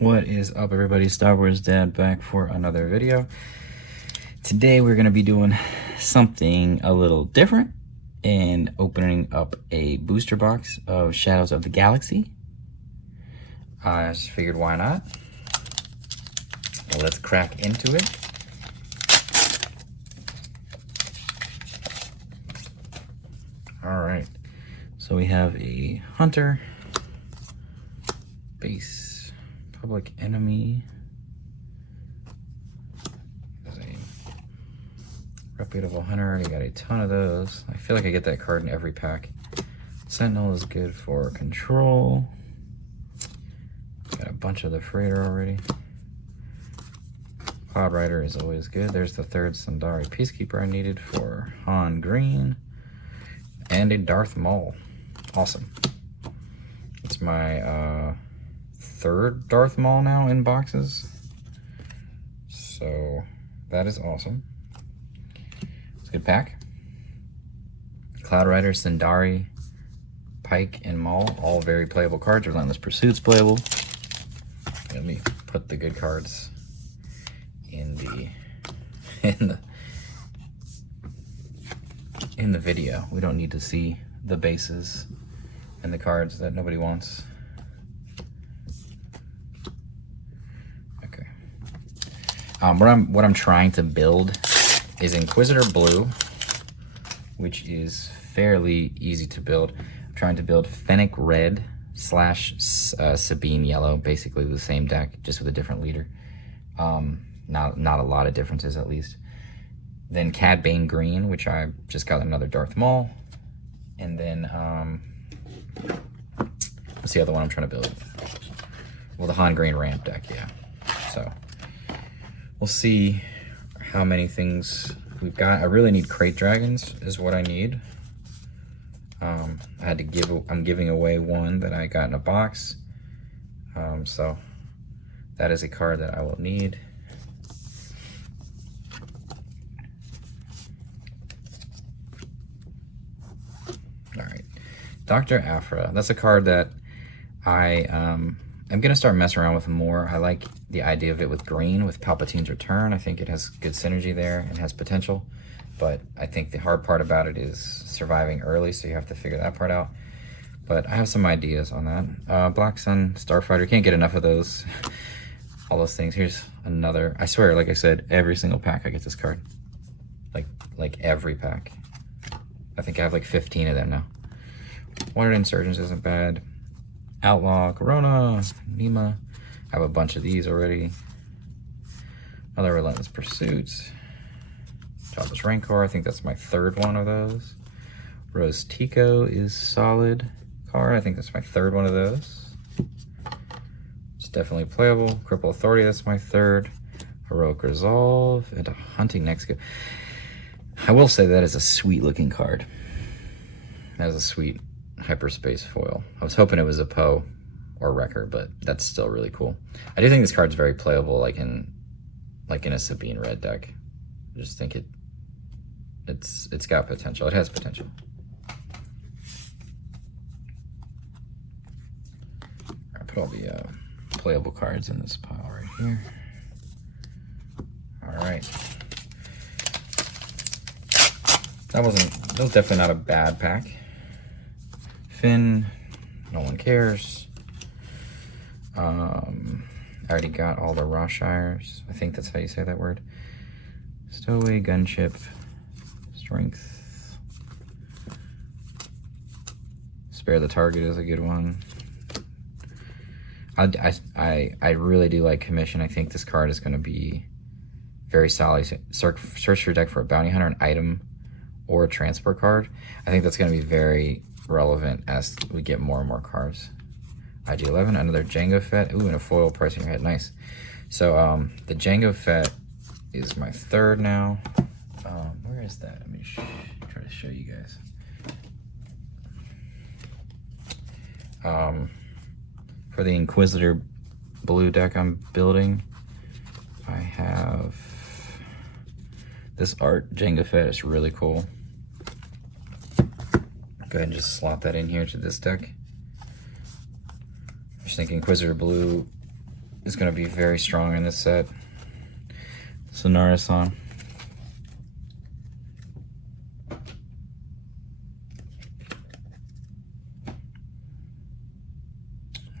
What is up, everybody? Star Wars Dad back for another video. Today we're going to be doing something a little different and opening up a booster box of Shadows of the Galaxy. I just figured, why not? Let's crack into it. Alright, so we have a Hunter, base, Public Enemy, there's a Reputable Hunter, already got a ton of those. I feel like I get that card in every pack. Sentinel is good for control. Got a bunch of the Freighter already. Cloud Rider is always good. There's the third Sundari Peacekeeper I needed for Han Green. And a Darth Maul. Awesome. It's my third Darth Maul now in boxes. So that is awesome. It's a good pack. Cloud Rider, Sundari, Pike, and Maul, all very playable cards. Relentless Pursuit's playable. Let me put the good cards in the video. We don't need to see the bases and the cards that nobody wants. Okay. What I'm trying to build is Inquisitor Blue, which is fairly easy to build. I'm trying to build Fennec Red / Sabine Yellow, basically the same deck, just with a different leader. Not a lot of differences, at least. Then Cad Bane Green, which I just got another Darth Maul. And then, what's the other one I'm trying to build? Well, the Han Green ramp deck, yeah. So, we'll see how many things we've got. I really need Crate Dragons, is what I need. I'm giving away one that I got in a box. So, that is a card that I will need. Alright, Dr. Aphra. That's a card that I am going to start messing around with more. I like the idea of it with green, with Palpatine's Return. I think it has good synergy there and has potential. But I think the hard part about it is surviving early, so you have to figure that part out. But I have some ideas on that. Black Sun, Starfighter. Can't get enough of those. All those things. Here's another. I swear, like I said, every single pack I get this card. Like every pack. I think I have like 15 of them now. Wanted Insurgents isn't bad. Outlaw, Corona, Nima. I have a bunch of these already. Another Relentless Pursuits. Jabba's Rancor, I think that's my third one of those. Rose Tico is solid card. I think that's my third one of those. It's definitely playable. Cripple Authority, that's my third. Heroic Resolve, and a Hunting Next. I will say that is a sweet looking card. That is a sweet hyperspace foil. I was hoping it was a Poe or Wrecker, but that's still really cool. I do think this card's very playable, like in a Sabine Red deck. I just think it's got potential. It has potential. I put all the playable cards in this pile right here. All right. That was definitely not a bad pack. Finn, no one cares. I already got all the Roshires. I think that's how you say that word. Stowaway, Gunship, Strength. Spare the Target is a good one. I really do like Commission. I think this card is going to be very solid. Search your deck for a Bounty Hunter, an item, or a transport card. I think that's going to be very relevant as we get more and more cards. IG-11, another Jango Fett. Ooh, and a foil price in your head. Nice. So the Jango Fett is my third now. Where is that? Let me try to show you guys. For the Inquisitor Blue deck I'm building, I have this art Jango Fett. Is really cool. Go ahead and just slot that in here to this deck. I just think Inquisitor Blue is going to be very strong in this set. Sonara-san.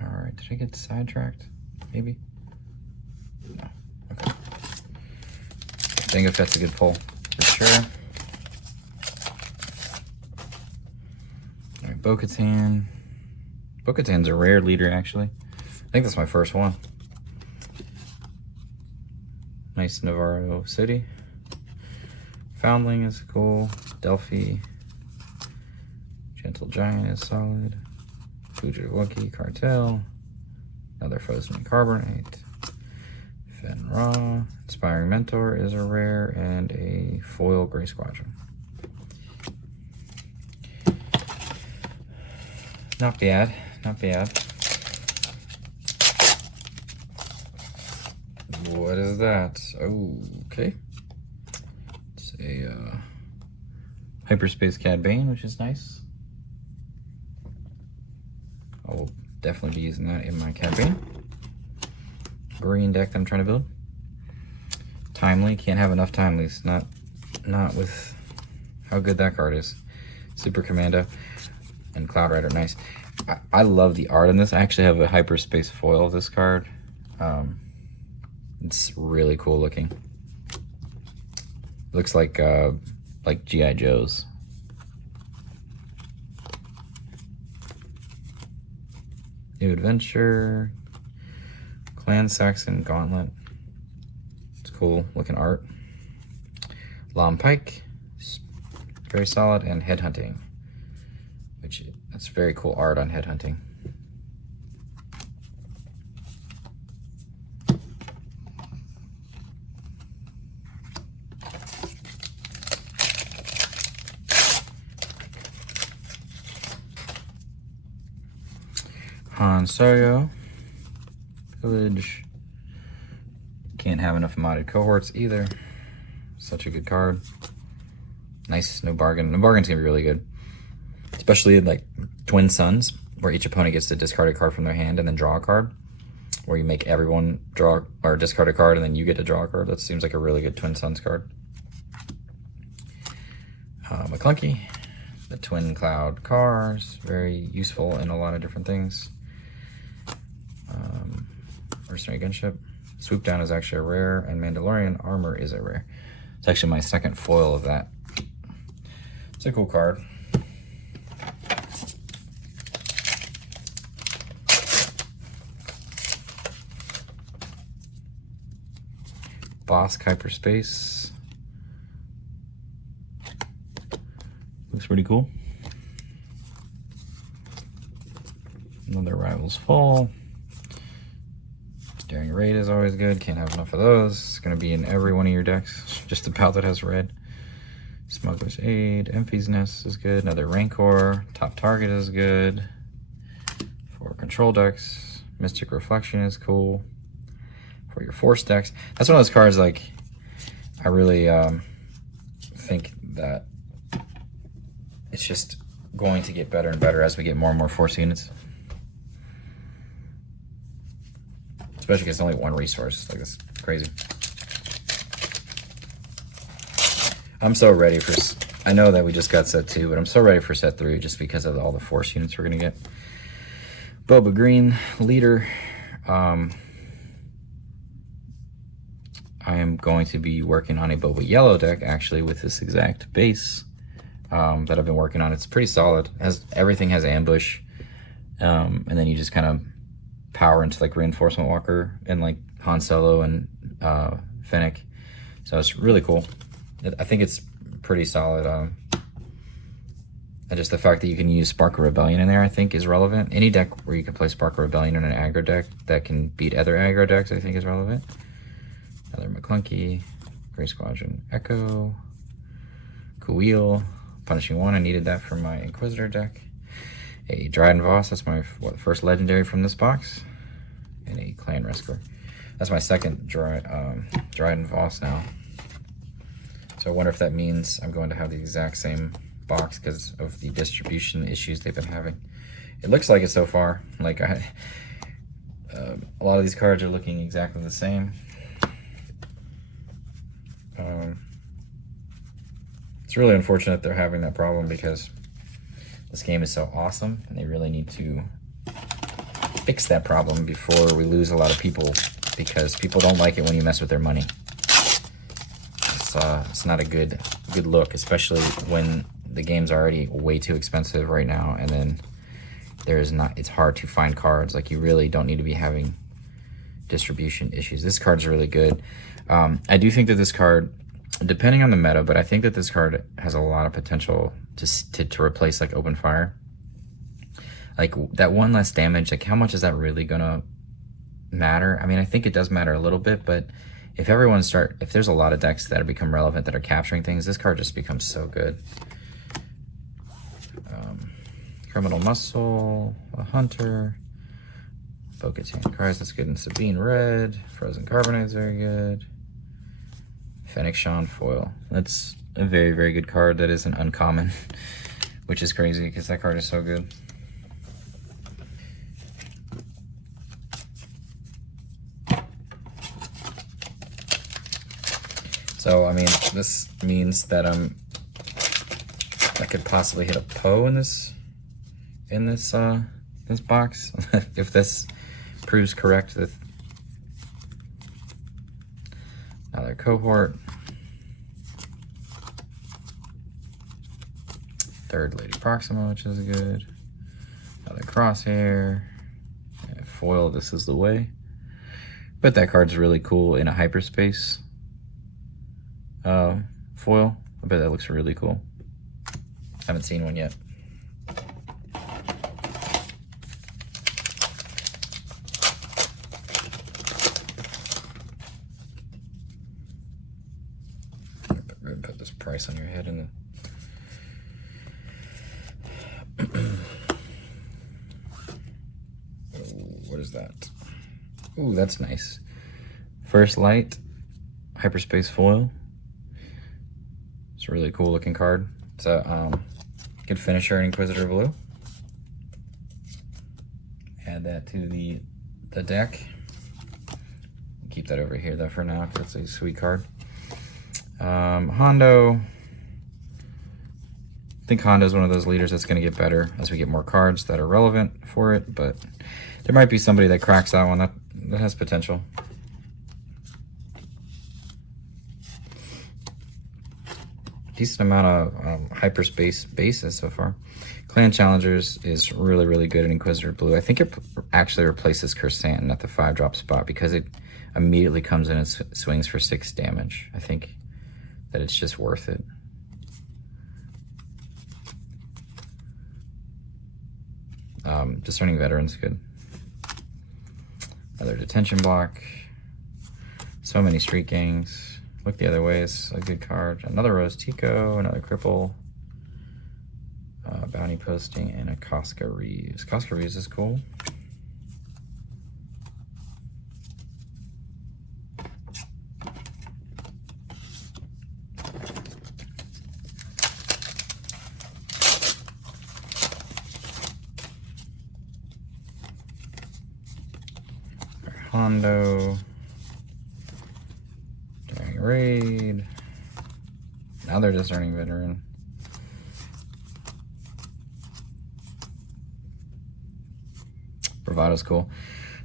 Alright, did I get sidetracked? Maybe? No. Okay. Jango Fett's a good pull, for sure. Alright, Bo-Katan. Bo-Katan's a rare leader, actually. I think that's my first one. Nice Navarro City. Foundling is cool. Delphi. Gentle Giant is solid. Fujiwaki Cartel. Another Frozen Carbonate. Fen-Ra. Inspiring Mentor is a rare, and a foil Gray Squadron. Not bad, not bad. What is that? Oh, okay. It's a Hyperspace Cad Bane, which is nice. I will definitely be using that in my Cad Bane. Green deck that I'm trying to build. Timely, can't have enough Timelies. Not with how good that card is. Super Commando and Cloud Rider, nice. I love the art in this. I actually have a Hyperspace foil of this card. It's really cool looking. Looks like G.I. Joe's. New Adventure. Clan Saxon Gauntlet. It's cool looking art. Lom Pike. Very solid. And Headhunting. Which, that's very cool art on Headhunting. Han Solo. Village. Can't have enough modded cohorts either. Such a good card. Nice, no bargain. No bargain's gonna be really good. Especially in like Twin Suns, where each opponent gets to discard a card from their hand and then draw a card. Where you make everyone draw or discard a card and then you get to draw a card. That seems like a really good Twin Suns card. McClunky. The Twin Cloud cars. Very useful in a lot of different things. Mercenary Gunship. Swoop Down is actually a rare, and Mandalorian Armor is a rare. It's actually my second foil of that. It's a cool card. Bosk Hyperspace. Looks pretty cool. Another Rivals Fall. Daring Raid is always good. Can't have enough of those. It's going to be in every one of your decks. Just about that has red. Smuggler's Aid. Emphy's Nest is good. Another Rancor. Top Target is good. For control decks. Mystic Reflection is cool. For your Force decks. That's one of those cards, like, I really think that it's just going to get better and better as we get more and more Force units. Especially because it's only one resource. Like, it's crazy. I'm so ready for... I know that we just got set 2, but I'm so ready for set 3 just because of all the Force units we're going to get. Boba Green, Leader. I am going to be working on a Boba Yellow deck, actually, with this exact base that I've been working on. It's pretty solid. Everything has ambush. And then you just kind of power into like Reinforcement Walker and like Han Solo and Fennec. So it's really cool. I think it's pretty solid. And just the fact that you can use Spark of Rebellion in there, I think, is relevant. Any deck where you can play Spark of Rebellion in an aggro deck that can beat other aggro decks, I think, is relevant. Another McClunky, Gray Squadron Echo, Kuil, Punishing One. I needed that for my Inquisitor deck. A Dryden Voss, that's my first legendary from this box. And a Clan Rescuer. That's my second Dryden Voss now. So I wonder if that means I'm going to have the exact same box because of the distribution issues they've been having. It looks like it so far. Like A lot of these cards are looking exactly the same. It's really unfortunate they're having that problem because this game is so awesome and they really need to fix that problem before we lose a lot of people, because people don't like it when you mess with their money. It's not a good look, especially when the game's already way too expensive right now, and then it's hard to find cards. Like, you really don't need to be having distribution issues. This card's really good. I do think that this card, depending on the meta, but I think that this card has a lot of potential to replace like Open Fire. Like, that one less damage, like how much is that really gonna matter? I mean, I think it does matter a little bit, but if there's a lot of decks that have become relevant that are capturing things, this card just becomes so good. Criminal Muscle, a Hunter, Bo-Katan Cries, that's good, and Sabine Red, Frozen Carbonite is very good. Fennec Shan foil, that's a very, very good card that isn't uncommon, which is crazy because that card is so good. So, I mean, this means that I could possibly hit a Poe in this box if this proves correct. Another Cohort, third Lady Proxima, which is good. Another Crosshair, and foil. This is the way. But that card's really cool in a hyperspace foil. I bet that looks really cool. Haven't seen one yet. Put this price on your head in the what is that? Ooh, that's nice. First Light hyperspace foil. It's a really cool looking card. It's a good finisher in Inquisitor Blue. Add that to the deck. Keep that over here though for now because it's a sweet card. Hondo. I think Hondo's one of those leaders that's going to get better as we get more cards that are relevant for it, but there might be somebody that cracks that one that has potential. Decent amount of hyperspace bases so far. Clan Challengers is really, really good in Inquisitor Blue. I think it actually replaces Cursantin at the 5-drop spot because it immediately comes in and swings for 6 damage. I think that it's just worth it. Discerning Veteran's good. Another Detention Block. So many Street Gangs. Look the Other Way is a good card. Another Rose Tico, another Cripple, Bounty Posting, and a Casca Reeves. Casca Reeves is cool. Hondo. Raid. Another Discerning Veteran. Bravado's cool.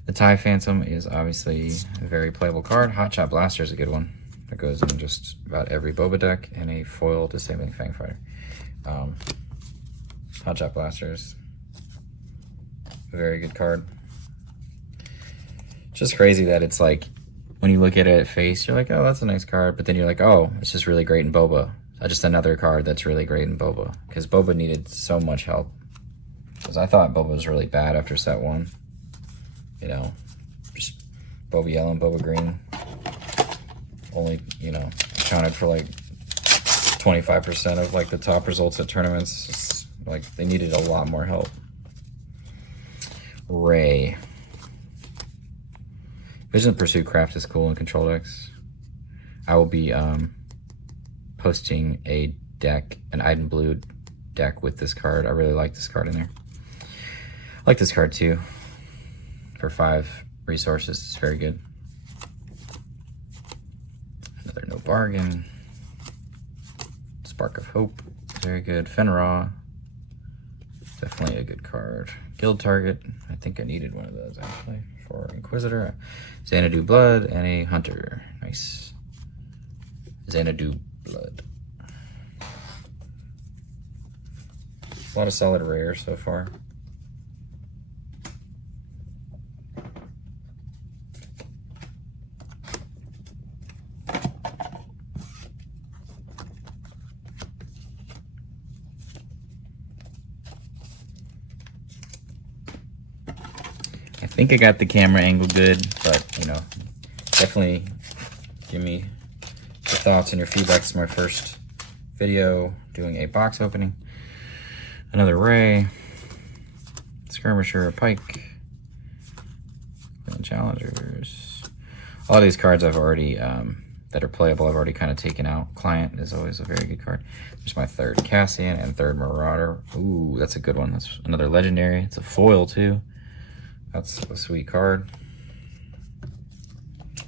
The TIE Phantom is obviously a very playable card. Hotshot Blaster is a good one. That goes in just about every Boba deck, and a foil Disabling Fang Fighter. Hotshot Blaster is a very good card. It's just crazy that it's like, when you look at it at face, you're like, oh, that's a nice card. But then you're like, oh, it's just really great in Boba. Just another card that's really great in Boba. Because Boba needed so much help. Because I thought Boba was really bad after set 1. You know, just Boba Yellow and Boba Green. Only, you know, accounted for like 25% of like the top results at tournaments. It's, like, they needed a lot more help. Rey. Vision Pursuit Craft is cool in control decks. I will be posting a deck, an Iden Blue deck with this card. I really like this card in there. I like this card too. For 5 resources. It's very good. Another No Bargain. Spark of Hope. Very good. Fenrir. Definitely a good card. Guild Target. I think I needed one of those actually for Inquisitor. Xanadu Blood and a Hunter. Nice. Xanadu Blood. A lot of solid rares so far. I think I got the camera angle good, but you know, definitely give me your thoughts and your feedback. This is my first video doing a box opening. Another Ray, Skirmisher, Pike, and Challengers. All these cards I've already, that are playable, I've already kind of taken out. Client is always a very good card. There's my third Cassian and third Marauder. Ooh, that's a good one. That's another legendary. It's a foil too. That's a sweet card.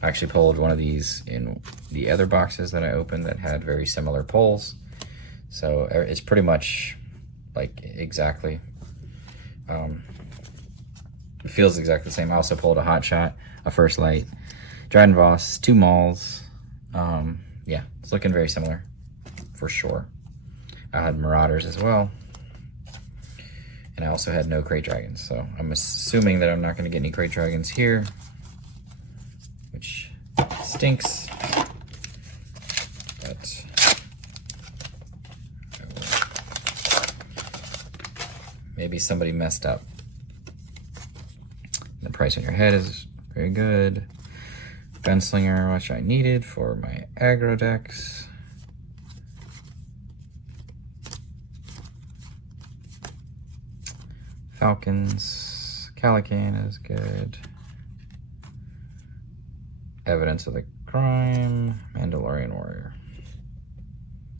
I actually pulled one of these in the other boxes that I opened that had very similar pulls. So it's pretty much like exactly, it feels exactly the same. I also pulled a Hot Shot, a First Light, Dryden Voss, 2 Mauls. Yeah, it's looking very similar for sure. I had Marauders as well. And I also had no Crate Dragons, so I'm assuming that I'm not going to get any Crate Dragons here, which stinks. But maybe somebody messed up. The Price on Your Head is very good. Gunslinger, which I needed for my aggro decks. Falcons, Calican is good. Evidence of the Crime, Mandalorian Warrior.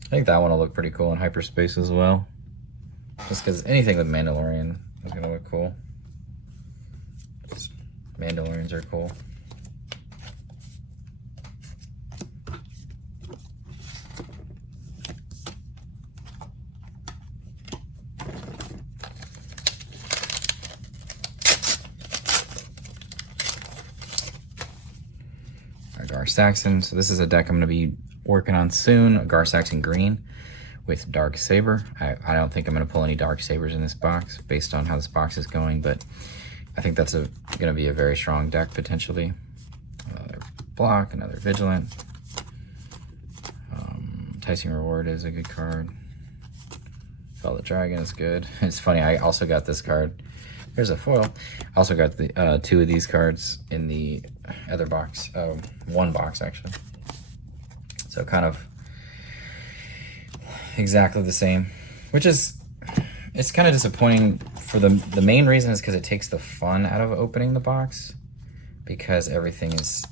I think that one will look pretty cool in hyperspace as well. Just because anything with Mandalorian is going to look cool. Mandalorians are cool. Gar Saxon. So this is a deck I'm going to be working on soon. A Gar Saxon green with Dark Saber. I don't think I'm going to pull any Dark Sabers in this box based on how this box is going, but I think that's going to be a very strong deck potentially. Another Block, another Vigilant. Enticing Reward is a good card. Velvet Dragon is good. It's funny, I also got this card. There's a foil. I also got the 2 of these cards in the other box. 1 box, actually. So kind of exactly the same. Which is, it's kind of disappointing for the main reason is because it takes the fun out of opening the box. Because everything is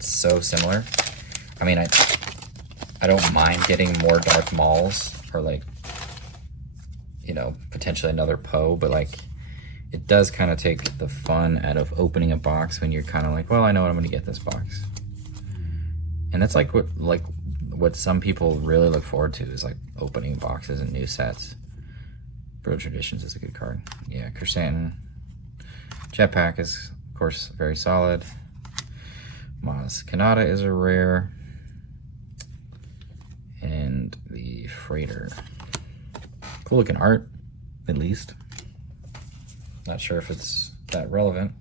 so similar. I mean, I don't mind getting more Dark Mauls or like, you know, potentially another Poe, but like, it does kind of take the fun out of opening a box when you're kind of like, well, I know what I'm going to get this box. And that's like what some people really look forward to is like opening boxes and new sets. Brutal Traditions is a good card. Yeah, Chrysanthemum. Jetpack is, of course, very solid. Maz Kanata is a rare. And the Freighter. Cool looking art, at least. Not sure if it's that relevant.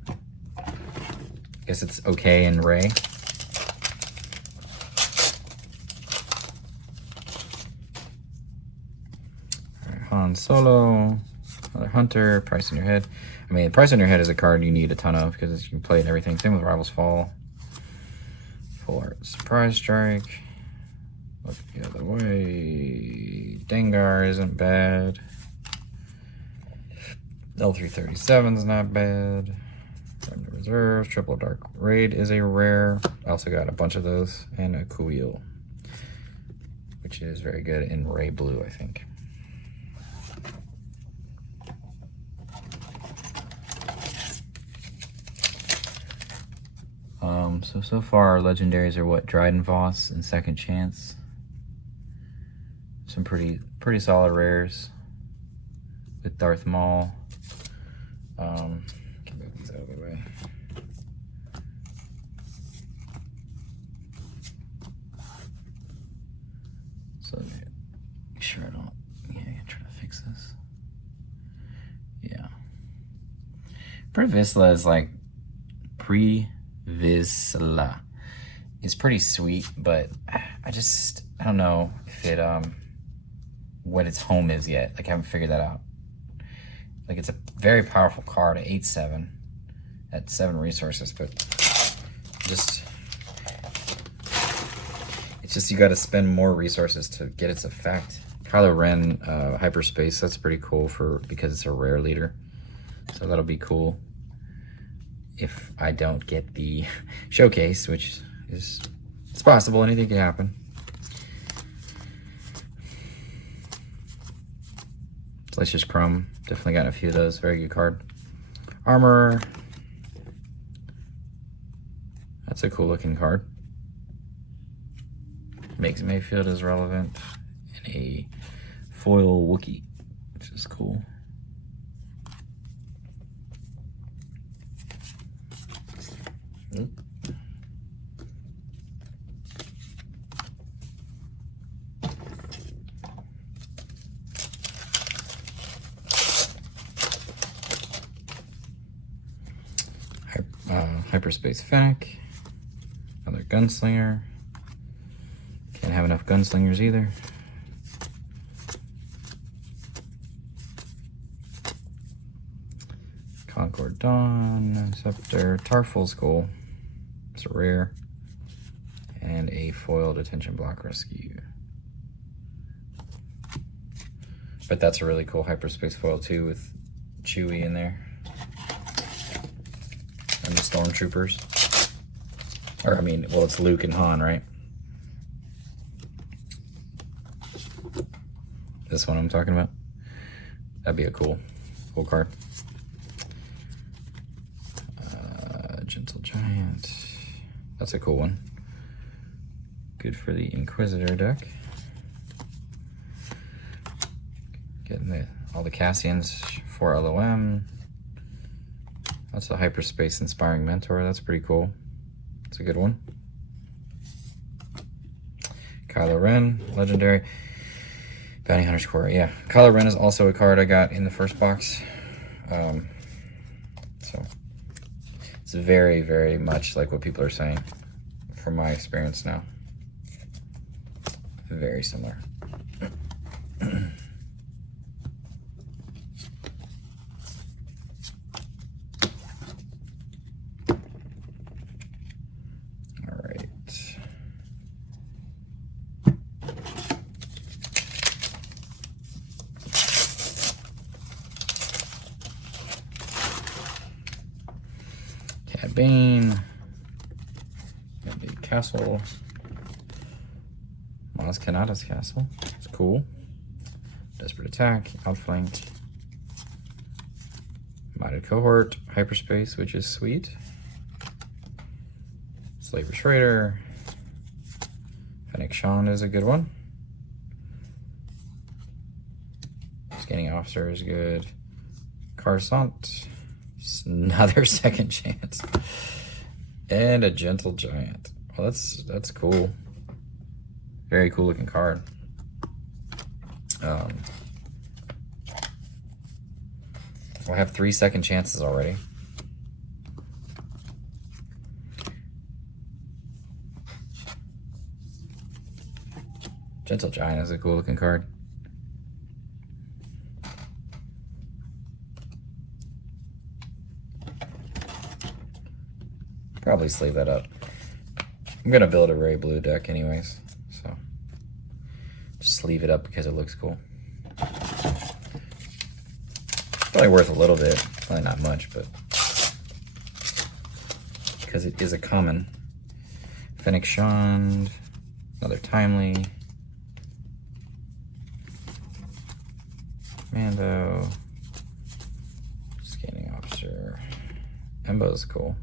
Guess it's okay in Ray. Han Solo, another Hunter, Price on Your Head. I mean, Price on Your Head is a card you need a ton of because you can play it everything. Same with Rivals Fall. Full Art Surprise Strike. Look the other way. Dengar isn't bad. L337 is not bad. Remnant Reserves, Triple Dark Raid is a rare. I also got a bunch of those. And a Kuil, which is very good in Ray Blue, I think. So far our legendaries are what? Dryden Voss and Second Chance. Some pretty solid rares with Darth Maul. Can move these out of the way. So make sure I don't. Yeah, I'm trying to fix this. Yeah. Previsla is like Previsla. It's pretty sweet, but I don't know if it what its home is yet. Like I haven't figured that out. Like it's a very powerful card at 8/7 at 7 resources, but it's just you got to spend more resources to get its effect. Kylo Ren hyperspace, that's pretty cool because it's a rare leader, so that'll be cool. If I don't get the showcase, which is it's possible, anything can happen. Salacious Crumb, definitely got a few of those. Very good card. Armor, that's a cool looking card. Makes Mayfield is relevant. And a foil Wookiee, which is cool. Oop. Hyperspace Fennec, another Gunslinger. Can't have enough Gunslingers either. Concord Dawn, Scepter, Tarful's cool. It's a rare. And a foil Detention Block Rescue. But that's a really cool hyperspace foil too with Chewie in there. And the Stormtroopers. Or I mean, well, it's Luke and Han, right? This one I'm talking about. That'd be a cool card. Gentle Giant. That's a cool one. Good for the Inquisitor deck. Getting all the Cassians for LOM. That's a hyperspace inspiring mentor. That's pretty cool. That's a good one. Kylo Ren, legendary. Bounty Hunter's Core. Yeah, Kylo Ren is also a card I got in the first box. So it's very, very much like what people are saying from my experience now. Very similar. All right. Cad Bane. Got the Castle. Maz Kanata's Castle. It's cool. Desperate Attack, Outflank. Modded Cohort, Hyperspace, which is sweet. Slaver's Raider. Fennec Shand is a good one. Scanning Officer is good. Coruscant. Another Second Chance. And a Gentle Giant. Well, that's cool. Very cool looking card. I have 3 second chances already. Gentle Giant is a cool looking card. Probably sleeve that up. I'm gonna build a Ray Blue deck anyways, so just leave it up because it looks cool. Probably worth a little bit, probably not much, but because it is a common. Fennec Shand, another Timely, Mando, Scanning Officer, Embo's cool.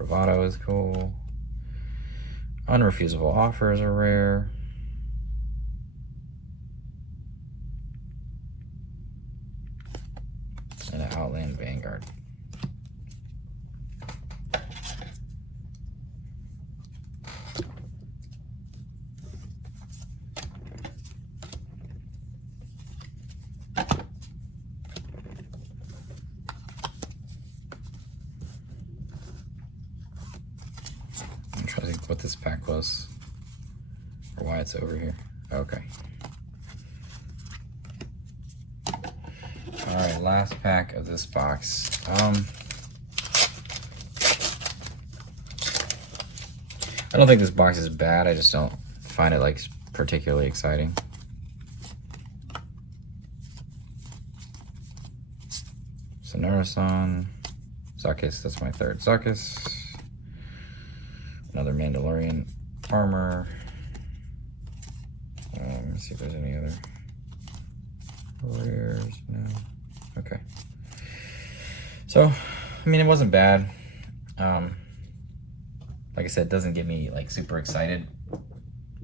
Bravado is cool. Unrefusable Offers are rare. And an Outland Vanguard. I'm trying to think what this pack was or why it's over here. Okay. All right, last pack of this box. I don't think this box is bad. I just don't find it like particularly exciting. Sonarasan, Zuckuss, that's my third Zuckuss. Another Mandalorian armor. Let's see if there's any other rares. No. Okay. So, I mean, it wasn't bad. Like I said, it doesn't get me like super excited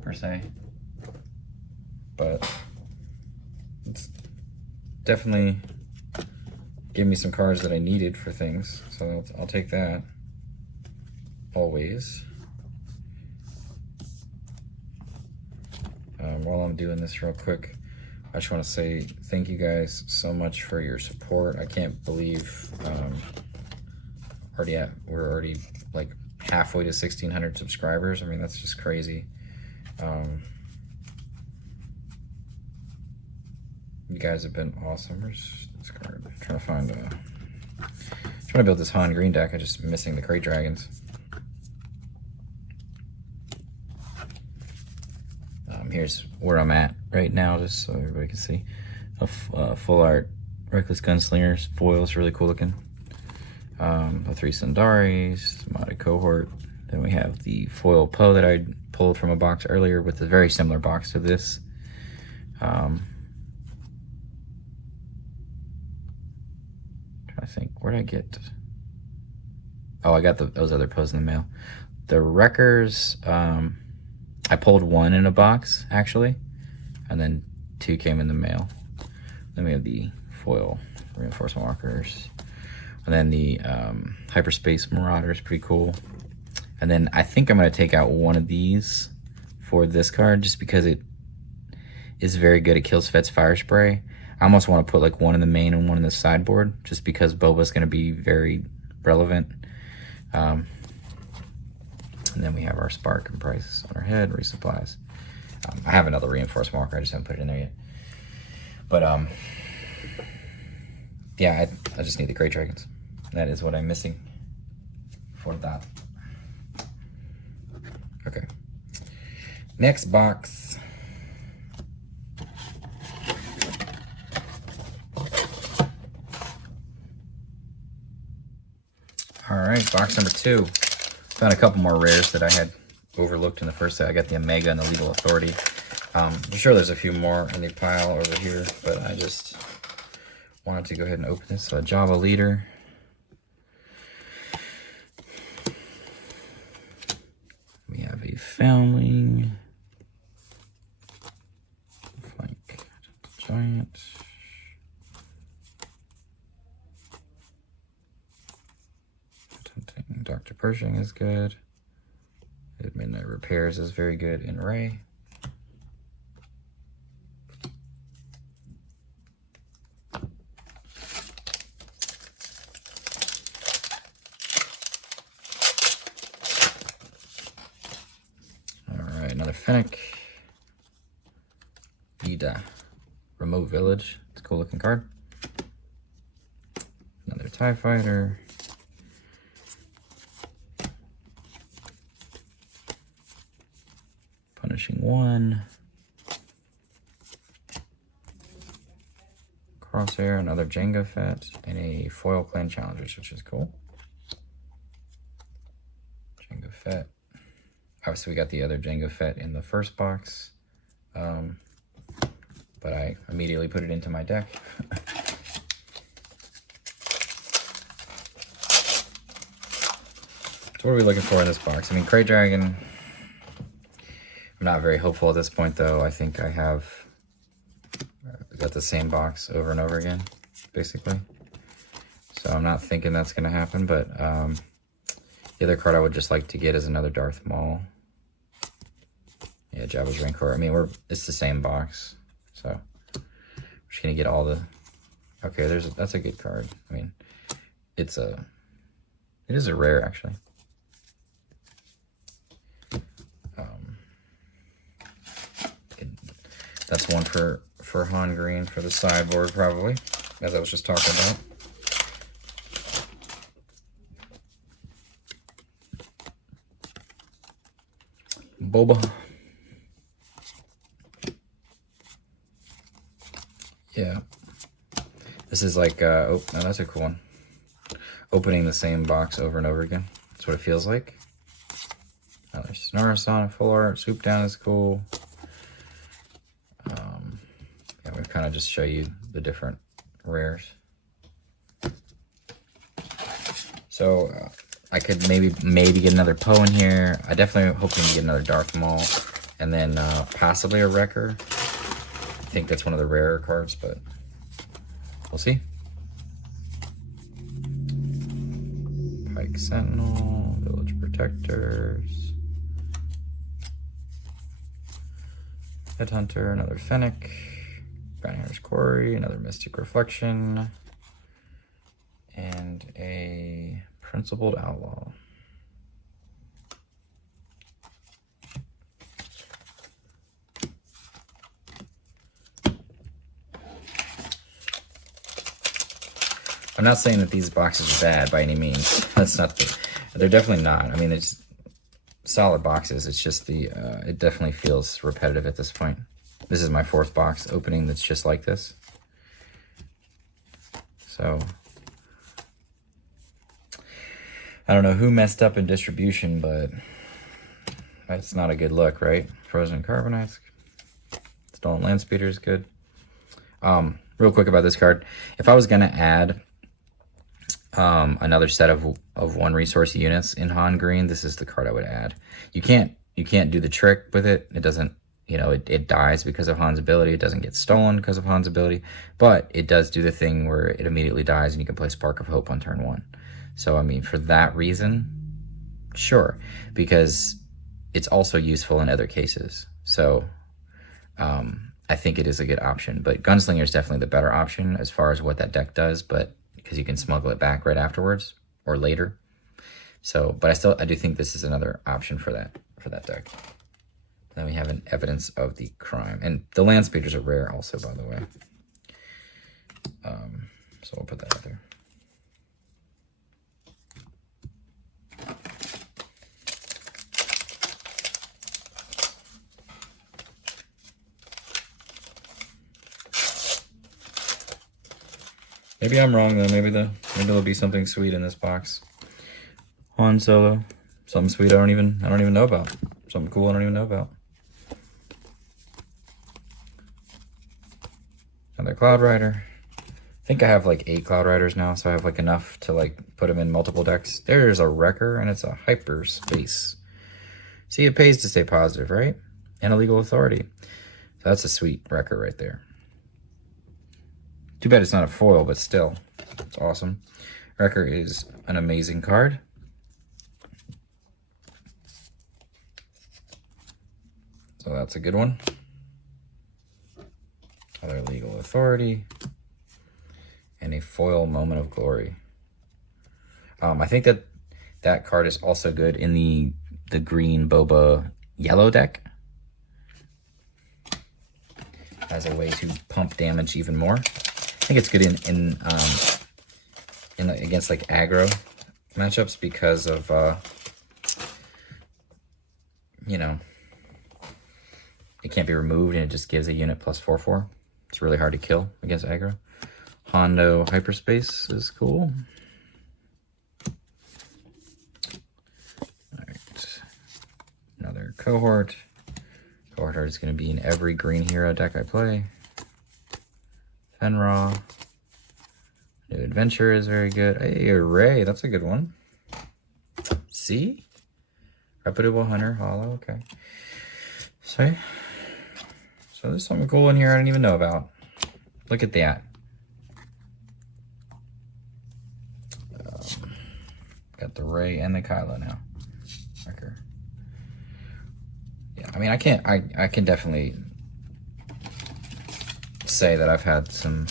per se, but it's definitely give me some cards that I needed for things, so I'll take that always. While I'm doing this real quick, I just want to say thank you guys so much for your support. I can't believe we're already like halfway to 1,600 subscribers. I mean, that's just crazy. You guys have been awesome. Where's this card? I'm trying to find trying to build this Han green deck. I'm just missing the Krayt Dragons. Here's where I'm at right now, just so everybody can see. A full art Reckless Gunslingers foil is really cool looking. The 3 Sandaris, modded cohort. Then we have the foil Poe that I pulled from a box earlier with a very similar box to this. Trying to think, where did I get? Oh, I got those other Poes in the mail. The Wreckers, I pulled 1 in a box actually, and then 2 came in the mail. Then we have the foil reinforcement markers, and then the Hyperspace Marauders, pretty cool. And then I think I'm going to take out one of these for this card just because it is very good. It kills Fett's Fire Spray. I almost want to put like one in the main and one in the sideboard just because Boba's going to be very relevant. And then we have our Spark and Price on our head, resupplies. I have another reinforced marker, I just haven't put it in there yet. But yeah, I just need the Krayt Dragons. That is what I'm missing for that. Okay. Next box. All right, box number 2. Found a couple more rares that I had overlooked in the first set. I got the Omega and the Legal Authority. I'm sure there's a few more in the pile over here, but I just wanted to go ahead and open this. So a Java Leader. We have a Foundling. Flank Giant. Dr. Pershing is good. Midnight Repairs is very good in Ray. Alright, another Fennec. Ida. Remote Village. It's a cool looking card. Another TIE Fighter. Punishing One. Crosshair, another Jango Fett, and a foil Clan Challengers, which is cool. Jango Fett. Obviously, we got the other Jango Fett in the first box, but I immediately put it into my deck. So what are we looking for in this box? I mean, Krayt Dragon, I'm not very hopeful at this point, though. I think I have got the same box over and over again, basically. So I'm not thinking that's going to happen, but the other card I would just like to get is another Darth Maul. Yeah, Jabba's Rancor. I mean, it's the same box, so we're just going to get all the... Okay, that's a good card. I mean, it is a rare, actually. That's one for Han Green for the sideboard, probably, as I was just talking about. Boba. Yeah. This is like, oh, no, that's a cool one. Opening the same box over and over again. That's what it feels like. Oh, there's Narasana full art. Swoop Down is cool. Yeah, we've kind of just show you the different rares. So I could maybe get another Poe in here. I definitely am hoping to get another Darth Maul, and then possibly a Wrecker. I think that's one of the rarer cards, but we'll see. Pike Sentinel, Village Protectors, Headhunter, another Fennec, Brownhair's Quarry, another Mystic Reflection, and a Principled Outlaw. I'm not saying that these boxes are bad by any means. That's not they're definitely not. I mean, it's solid boxes. It's just it definitely feels repetitive at this point. This is my 4th box opening that's just like this. So I don't know who messed up in distribution, but that's not a good look, right? Frozen Carbonite. Stolen Landspeeder is good. Real quick about this card. If I was going to add another set of 1 resource units in Han Green, this is the card I would add. You can't do the trick with it. It doesn't, you know, it dies because of Han's ability. It doesn't get stolen because of Han's ability, but it does do the thing where it immediately dies and you can play Spark of Hope on turn 1. So, I mean, for that reason, sure, because it's also useful in other cases. So, I think it is a good option, but Gunslinger is definitely the better option as far as what that deck does, but because you can smuggle it back right afterwards or later. So, but I do think this is another option for that deck. Then we have an Evidence of the Crime, and the Landspeeders are rare also, by the way. So we'll put that out there. Maybe I'm wrong though. Maybe there'll be something sweet in this box. Han Solo, something sweet I don't even know about. Something cool I don't even know about. Another Cloud Rider. I think I have like 8 Cloud Riders now, so I have like enough to like put them in multiple decks. There's a Wrecker, and it's a Hyperspace. See, it pays to stay positive, right? And a Legal Authority. So that's a sweet Wrecker right there. Too bad it's not a foil, but still, it's awesome. Wrecker is an amazing card. So that's a good one. Other Legal Authority. And a foil Moment of Glory. I think that card is also good in the green Boba yellow deck. As a way to pump damage even more. I think it's good in against like aggro matchups because of you know, it can't be removed and it just gives a unit plus 4/4. It's really hard to kill against aggro. Hondo Hyperspace is cool. All right, another Cohort. Cohort is going to be in every green hero deck I play. Fenra. New Adventure is very good. Hey, Array, that's a good one. C? Reputable Hunter Hollow, okay. So there's something cool in here I didn't even know about. Look at that. Got the Rey and the Kylo now. Wrecker. Yeah, I mean, I can definitely say that I've had some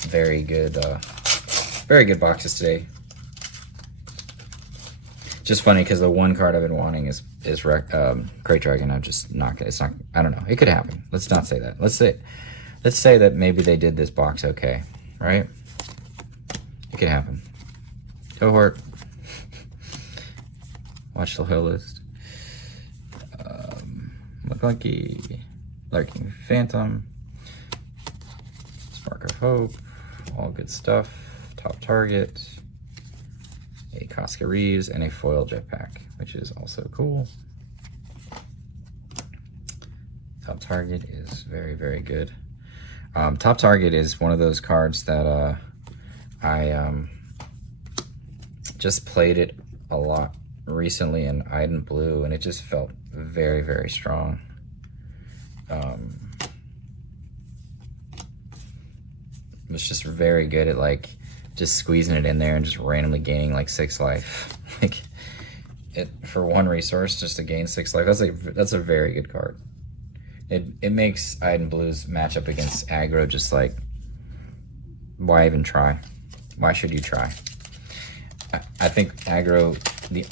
very good boxes today. Just funny because the one card I've been wanting is Krayt Dragon. I'm just not gonna. It's not. I don't know. It could happen. Let's not say that. Let's say that maybe they did this box okay, right? It could happen. Cohort. Watch the whole list. McClunky, Lurking Phantom, Spark of Hope, all good stuff. Top Target, a Casca Reeves, and a foil jetpack, which is also cool. Top Target is very, very good. Top Target is one of those cards that I just played it a lot recently in Iden Blue, and it just felt very, very strong. It was just very good at like just squeezing it in there and just randomly gaining like 6 life. Like it for 1 resource just to gain 6 life. That's a very good card. It makes Iden Blue's matchup against aggro just like, why even try? Why should you try? I think aggro, the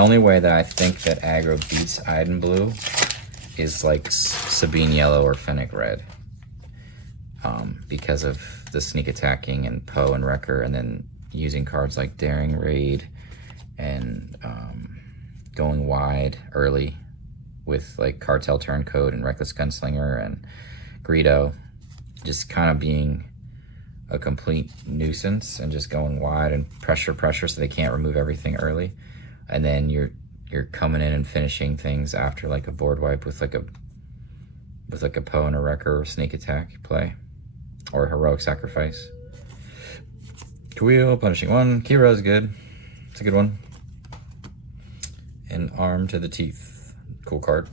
only way that I think that aggro beats Iden Blue is like Sabine Yellow or Fennec Red, because of the sneak attacking and Poe and Wrecker, and then using cards like Daring Raid and going wide early with like Cartel Turncoat and Reckless Gunslinger and Greedo, just kind of being a complete nuisance and just going wide and pressure so they can't remove everything early, and then you're coming in and finishing things after like a board wipe with like a Poe and a Wrecker or sneak attack play or Heroic Sacrifice. Tweel, Punishing One. Kira is good. It's a good one. And Arm to the Teeth. Cool card.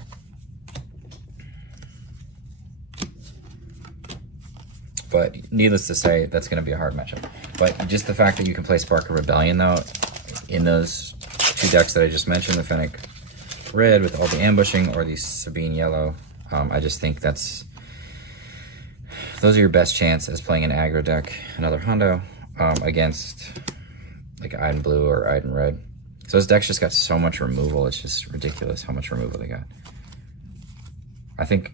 But needless to say, that's going to be a hard matchup. But just the fact that you can play Spark of Rebellion, though, in those 2 decks that I just mentioned, the Fennec Red with all the ambushing or the Sabine Yellow, I just think those are your best chance as playing an aggro deck, another Hondo, against like Iden Blue or Iden Red. So those decks just got so much removal, it's just ridiculous how much removal they got. I think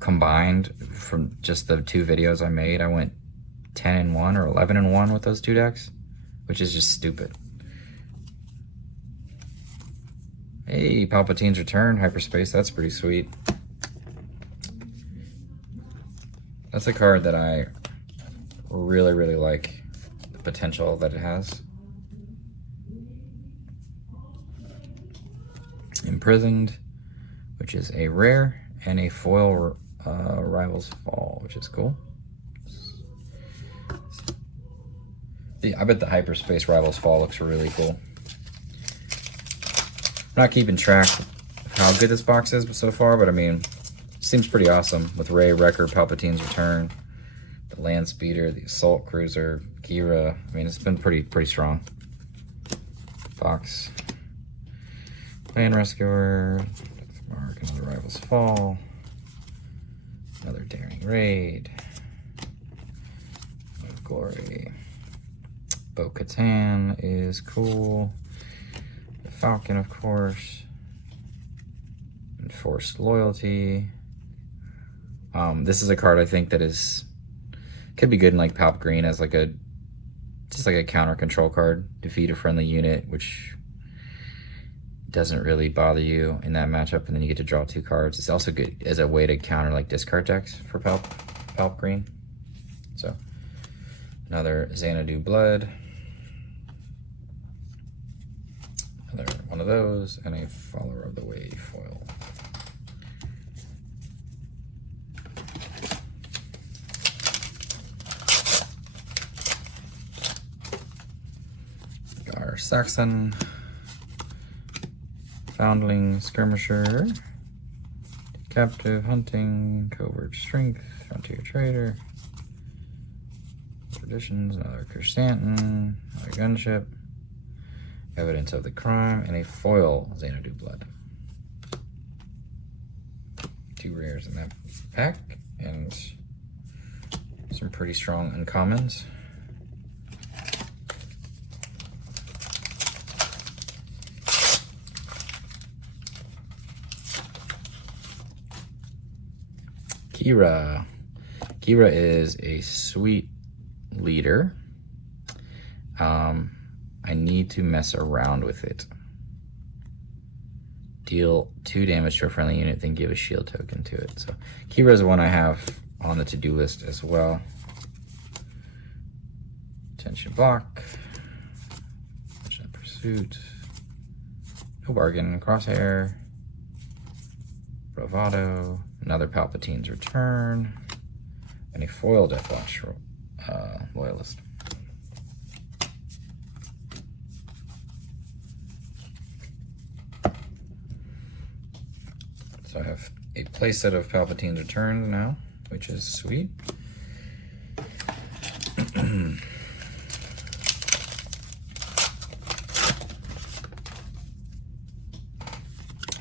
combined from just the 2 videos I made, I went 10-1 or 11-1 with those 2 decks, which is just stupid. Hey, Palpatine's Return, Hyperspace, that's pretty sweet. That's a card that I really, really like the potential that it has. Imprisoned, which is a rare, and a foil Rival's Fall, which is cool. I bet the Hyperspace Rival's Fall looks really cool. I'm not keeping track of how good this box is so far, but I mean, it seems pretty awesome with Rey, Wrecker, Palpatine's Return, the Land Speeder, the Assault Cruiser, Gira. I mean, it's been pretty strong. Box. Clan Rescuer, Mark, another Rival's Fall, another Daring Raid, of Glory. Bo-Katan is cool. The Falcon, of course. Enforced Loyalty. This is a card I think that could be good in like Palp Green as like just like a counter control card. Defeat a friendly unit, which doesn't really bother you in that matchup, and then you get to draw 2 cards. It's also good as a way to counter like discard decks for Palp Green. So another Xanadu Blood, another one of those, and a Follower of the Way foil. Gar Saxon, Foundling Skirmisher, Captive Hunting, Covert Strength, Frontier Trader, Traditions, another Chrysanthemum, another Gunship, Evidence of the Crime, and a foil Xanadu Blood. 2 rares in that pack, and some pretty strong uncommons. Kira. Kira is a sweet leader. I need to mess around with it. Deal 2 damage to a friendly unit, then give a shield token to it. So Kira is one I have on the to-do list as well. Attention Block. Attention Pursuit. No Bargain. Crosshair. Bravado. Another Palpatine's Return. And a foil Deathwatch Loyalist. So I have a playset of Palpatine's Returns now, which is sweet.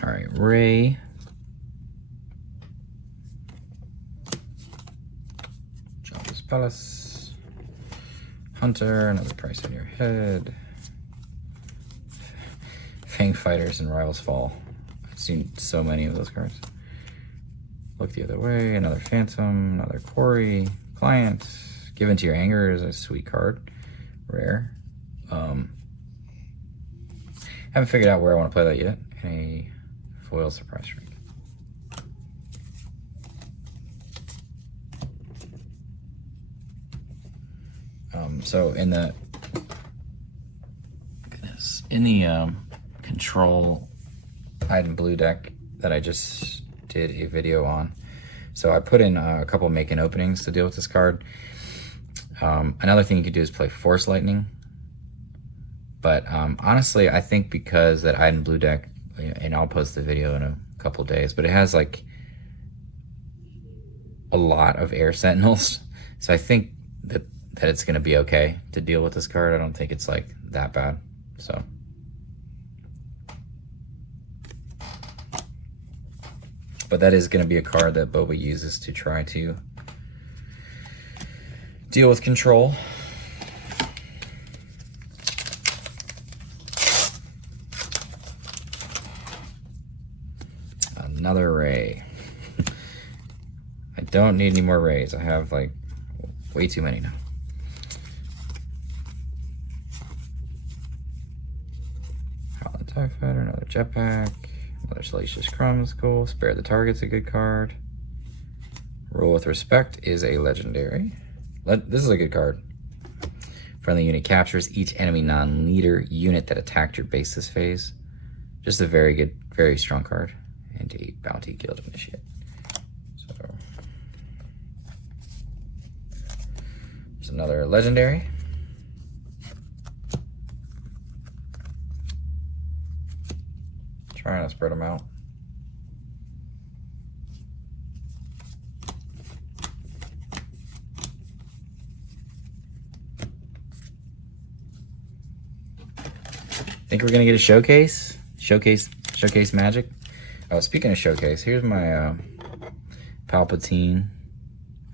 All right, Rey. Jabba's Palace. Hunter, another price on your head. Fang Fighters and Rivals Fall. I've seen so many of those cards. Look the Other Way, another Phantom, another Quarry, Client. Given to Your Anger is a sweet card. Rare. Haven't figured out where I want to play that yet. A foil Surprise Strike. So in the control item blue deck that I just did a video on, so I put in a couple make-in openings to deal with this card. Another thing you could do is play Force Lightning, but honestly I think because that item blue deck, and I'll post the video in a couple days, but it has like a lot of Air Sentinels, so I think that it's going to be okay to deal with this card. I don't think it's like that bad. So but that is going to be a card that Boba uses to try to deal with control. Another Rey. I don't need any more Reys. I have like way too many now. Howling TIE Fighter, another Jetpack, another Salacious Crumbs, cool. Spare the Target's a good card. Rule with Respect is a legendary. This is a good card. Friendly unit captures each enemy non-leader unit that attacked your base this phase. Just a very good, very strong card. And a Bounty Guild Initiate. So there's another legendary. Trying to spread them out. Think we're gonna get a showcase? Showcase magic? Oh, speaking of showcase, here's my Palpatine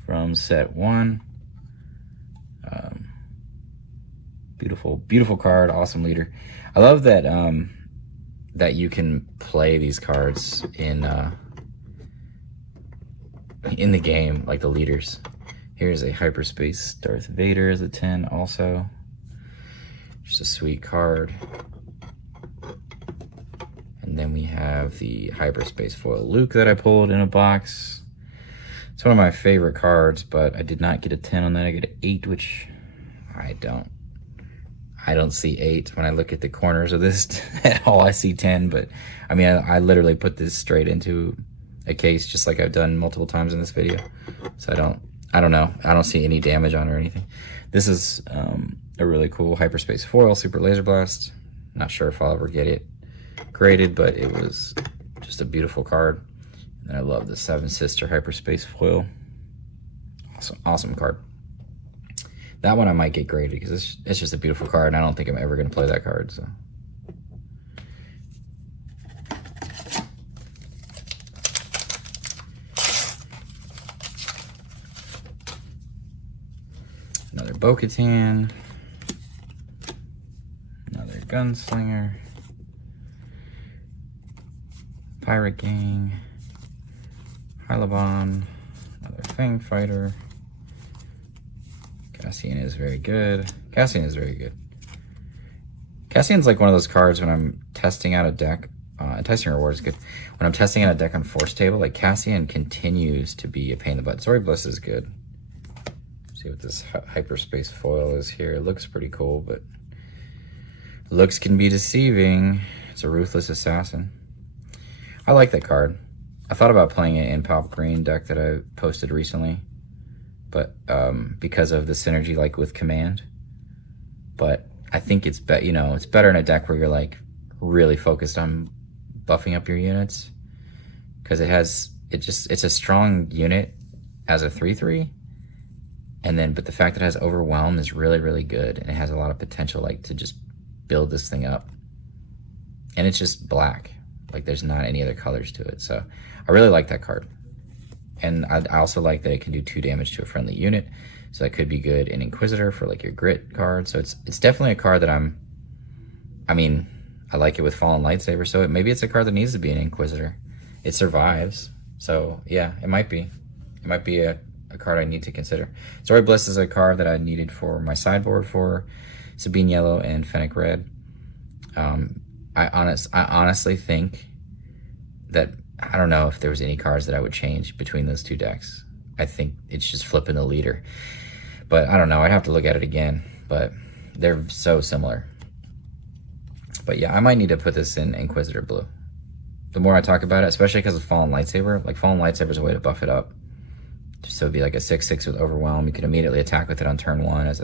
from set 1. Beautiful card, awesome leader. I love that that you can play these cards in the game, like the leaders. Here's a Hyperspace Darth Vader as a 10 also. Just a sweet card. And then we have the Hyperspace Foil Luke that I pulled in a box. It's one of my favorite cards, but I did not get a 10 on that. I get an 8, which I don't see 8 when I look at the corners of this at all. I see 10, but I mean, I literally put this straight into a case just like I've done multiple times in this video. So I don't know. I don't see any damage on it or anything. This is a really cool Hyperspace Foil Super Laser Blast. Not sure if I'll ever get it. graded, but it was just a beautiful card. And I love the Seven Sister Hyperspace foil. Awesome card. That one I might get graded because it's just a beautiful card, and I don't think I'm ever going to play that card. So. Another Bo-Katan. Another Gunslinger. Pirate Gang. Hylabon. Another Fang Fighter. Cassian is very good. Cassian is very good. Cassian's like one of those cards when I'm testing out a deck. Enticing Reward is good. When I'm testing out a deck on Force Table, like Cassian continues to be a pain in the butt. Zori Bliss is good. See what this hyperspace foil is here. It looks pretty cool, but looks can be deceiving. It's a Ruthless Assassin. I like that card. I thought about playing it in Pop Green deck that I posted recently, but because of the synergy like with Command. But I think it's it's better in a deck where you're like really focused on buffing up your units, because it's a strong unit as a 3/3. And then, but the fact that it has Overwhelm is really, really good. And it has a lot of potential, like, to just build this thing up. And it's just black. Like, there's not any other colors to it. So, I really like that card. And I also like that it can do 2 damage to a friendly unit. So, that could be good in Inquisitor for, like, your Grit card. So, it's definitely a card that I like it with Fallen Lightsaber. So, maybe it's a card that needs to be an Inquisitor. It survives. So, yeah, it might be. It might be a card I need to consider. Zori Bliss is a card that I needed for my sideboard for Sabine Yellow and Fennec Red. I honestly think that I don't know if there was any cards that I would change between those 2 decks. I think it's just flipping the leader. But I don't know. I'd have to look at it again. But they're so similar. But yeah, I might need to put this in Inquisitor Blue. The more I talk about it, especially because of Fallen Lightsaber, like Fallen Lightsaber is a way to buff it up. So it'd be like a 6/6 with Overwhelm. You can immediately attack with it on turn 1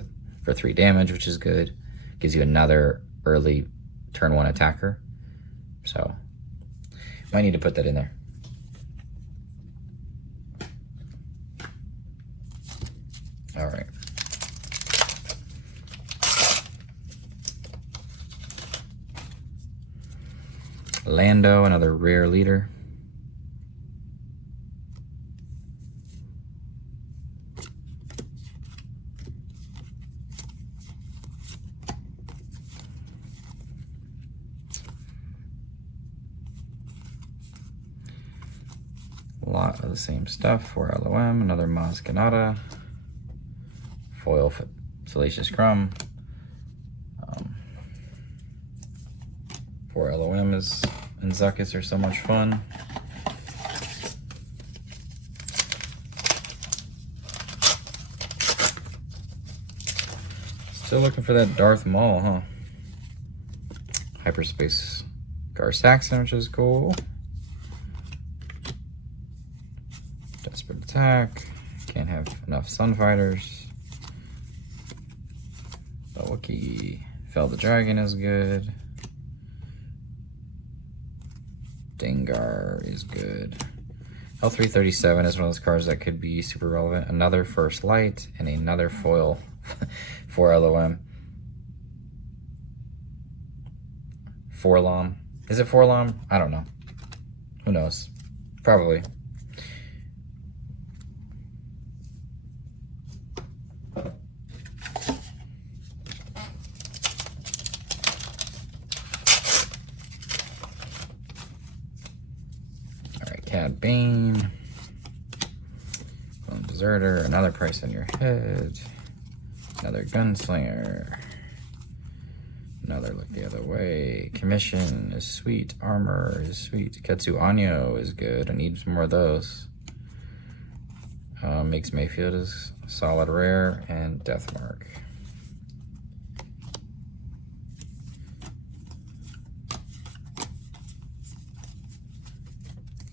for 3 damage, which is good. Gives you another early turn 1 attacker. So might need to put that in there. All right. Lando, another rare leader. A lot of the same stuff for LOM. Another Maz Kanata. Foil Salacious Crumb. For LOM and Zuckuss are so much fun. Still looking for that Darth Maul, huh? Hyperspace Gar Saxon, which is cool. Desperate Attack. Can't have enough Sunfighters. The Wookiee. Fell the Dragon is good. Dengar is good. L337 is one of those cards that could be super relevant. Another First Light and another foil for LOM. Forlom. Is it Forlom? I don't know. Who knows? Probably. Cad Bane, Clone Deserter, another Price on Your Head, another Gunslinger, another Look the Other Way, Commission is sweet, Armor is sweet, Ketsu Anyo is good, I need some more of those. Makes Mayfield is solid rare, and Deathmark.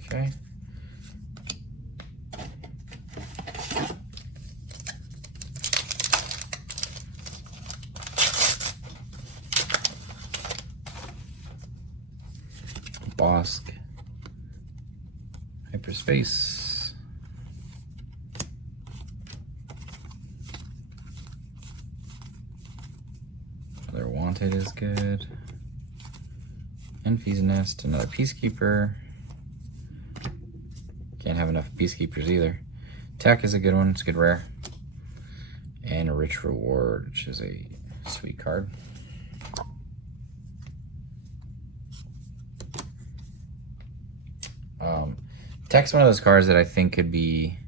Okay. Bosk, Hyperspace, another Wanted is good, Envy's Nest, another Peacekeeper. Can't have enough Peacekeepers either. Tech is a good one, it's a good rare. And a Rich Reward, which is a sweet card. Tech's one of those cards that I think could be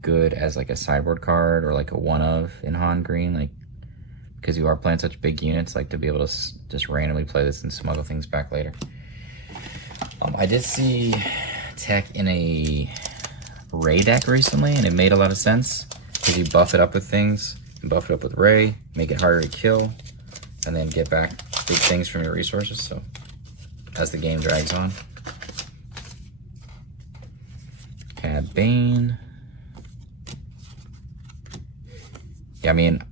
good as like a sideboard card or like a one of in Han Green, like because you are playing such big units, like to be able to just randomly play this and smuggle things back later. I did see Tech in a Ray deck recently, and it made a lot of sense because you buff it up with things, and buff it up with Ray, make it harder to kill, and then get back big things from your resources. So as the game drags on. Cad Bane. Yeah, I mean,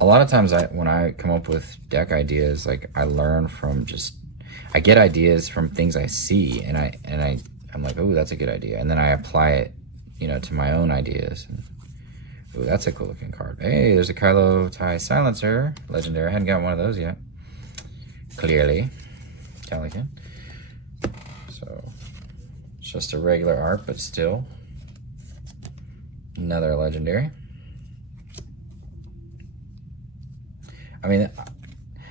a lot of times when I come up with deck ideas, like I learn from I get ideas from things I see, and I'm like, oh, that's a good idea, and then I apply it, to my own ideas. Oh, that's a cool looking card. Hey, there's a Kylo Tai Silencer, legendary. I hadn't got one of those yet. Clearly, Calican. So it's just a regular art, but still another legendary. I mean,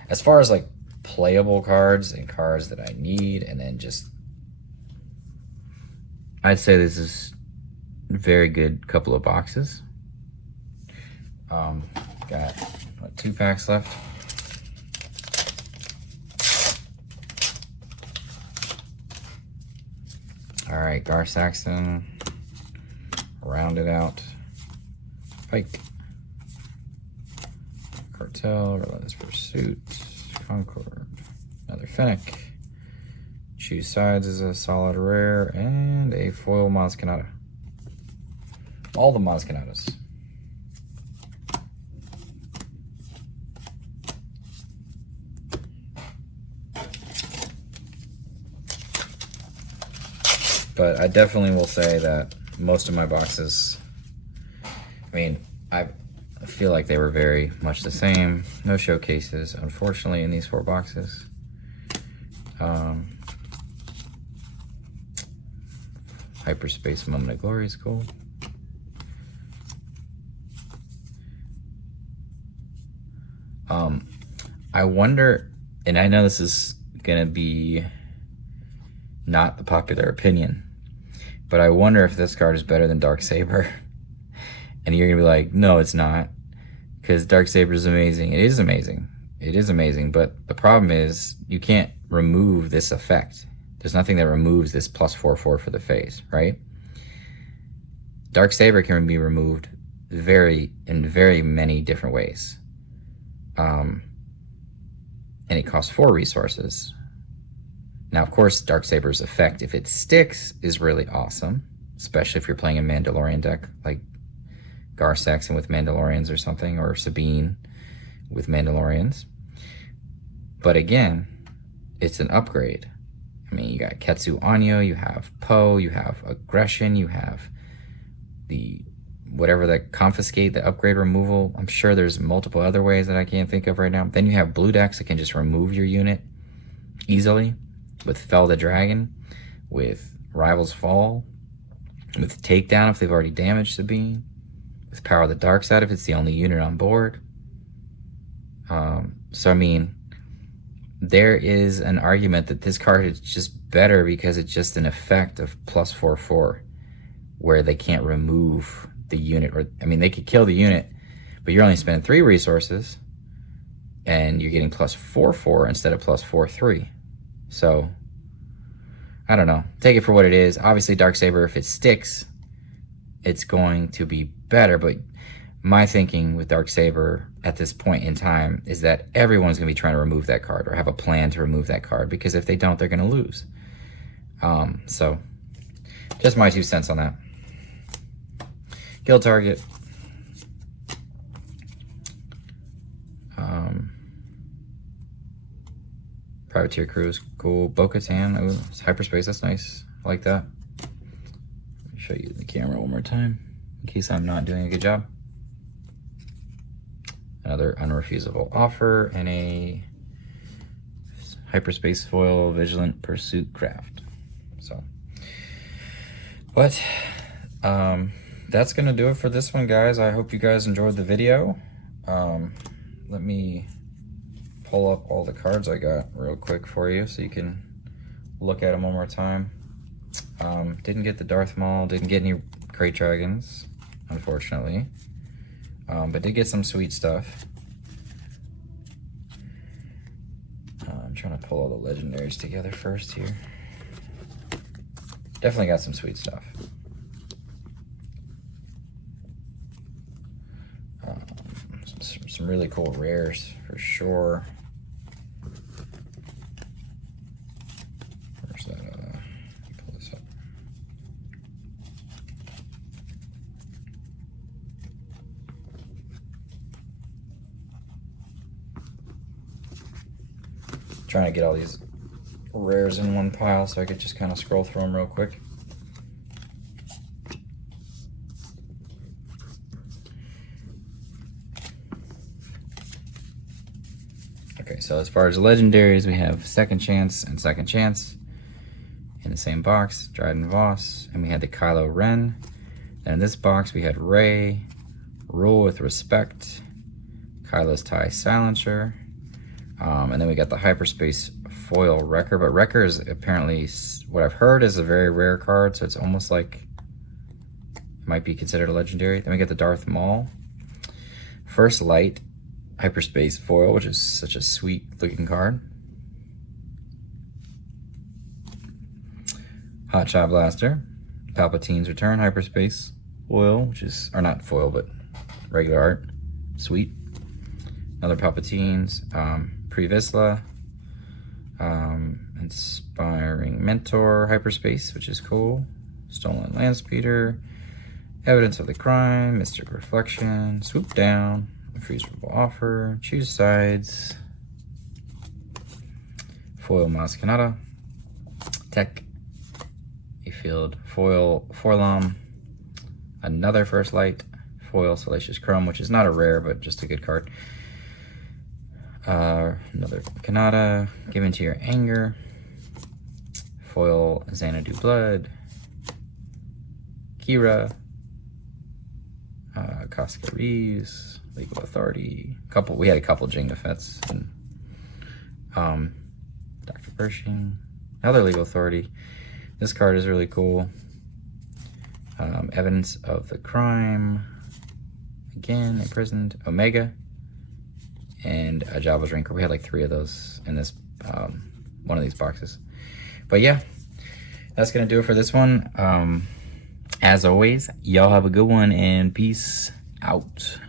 as far as like playable cards and cards that I need, and then I'd say this is a very good couple of boxes. Got what, 2 packs left. All right, Gar Saxon, rounded out. Pike, Cartel, Relentless Pursuit, Concord, another Fennec. Choose Sides is a solid rare, and a foil Maz Kanata. All the Maz Kanatas. But I definitely will say that most of my boxes, I mean, I feel like they were very much the same. No showcases, unfortunately, in these 4 boxes. Hyperspace Moment of Glory is cool. I wonder, and I know this is gonna be not the popular opinion, but I wonder if this card is better than Darksaber. And you're gonna be like, no, it's not, because Darksaber is amazing. It is amazing. It is amazing, but the problem is you can't remove this effect. There's nothing that removes this +4/4 for the phase, right? Darksaber can be removed in very many different ways. And it costs 4 resources. Now, of course, Darksaber's effect, if it sticks, is really awesome, especially if you're playing a Mandalorian deck, like Gar Saxon with Mandalorians or something, or Sabine with Mandalorians. But again, it's an upgrade. I mean, you got Ketsu Anyo, you have Poe, you have Aggression, you have the whatever that confiscate, the upgrade removal. I'm sure there's multiple other ways that I can't think of right now. Then you have blue decks that can just remove your unit easily with Fell the Dragon, with Rival's Fall, with Takedown if they've already damaged Sabine, with Power of the Dark Side if it's the only unit on board. So I mean, there is an argument that this card is just better because it's just an effect of +4/4, where they can't remove the unit, or I mean, they could kill the unit, but you're only spending 3 resources, and you're getting +4/4 instead of +4/3. So I don't know. Take it for what it is. Obviously, Darksaber, if it sticks, it's going to be better. But my thinking with Darksaber at this point in time is that everyone's going to be trying to remove that card or have a plan to remove that card, because if they don't, they're going to lose. So just my 2 cents on that. Guild Target. Privateer Cruise, cool. Bo-Katan, ooh, it's hyperspace, that's nice. I like that. Let me show you the camera one more time, in case I'm not doing a good job. Another unrefusable offer, and a hyperspace foil Vigilant Pursuit craft. So, but that's gonna do it for this one, guys. I hope you guys enjoyed the video. Let me pull up all the cards I got real quick for you so you can look at them one more time. Didn't get the Darth Maul, didn't get any Great Dragons, unfortunately, but did get some sweet stuff. I'm trying to pull all the legendaries together first here. Definitely got some sweet stuff. Some really cool rares for sure. Where's that? Let me pull this up. Trying to get all these rares in one pile so I could just kind of scroll through them real quick. Okay, so as far as legendaries, we have Second Chance and Second Chance in the same box, Dryden Voss, and we had the Kylo Ren. And in this box, we had Rey, Rule with Respect, Kylo's TIE Silencer, and then we got the Hyperspace Foil Wrecker. But Wrecker is apparently, what I've heard, is a very rare card, so it's almost like it might be considered a legendary. Then we get the Darth Maul, First Light, Hyperspace Foil, which is such a sweet looking card. Hot Shot Blaster, Palpatine's Return, Hyperspace Foil, which is, or not foil, but regular art. Sweet. Another Palpatine's, Pre Vizsla, Inspiring Mentor, Hyperspace, which is cool. Stolen Landspeeder, Evidence of the Crime, Mystic Reflection, Swoop Down, Refusable Offer, Choose Sides, Foil Maz Kanata, Tech, a Field Foil Forlom, another First Light, Foil Salacious Chrome, which is not a rare, but just a good card. Another Kanata, Given to Your Anger, Foil Xanadu Blood, Kira, Casca Reeves, Legal Authority, we had a couple Jango Fett's, and Dr. Pershing, another Legal Authority. This card is really cool. Evidence of the Crime, again, Imprisoned, Omega, and a Jabba's Rancor. We had like 3 of those in this one of these boxes. But yeah, that's gonna do it for this one. As always, y'all have a good one, and peace out.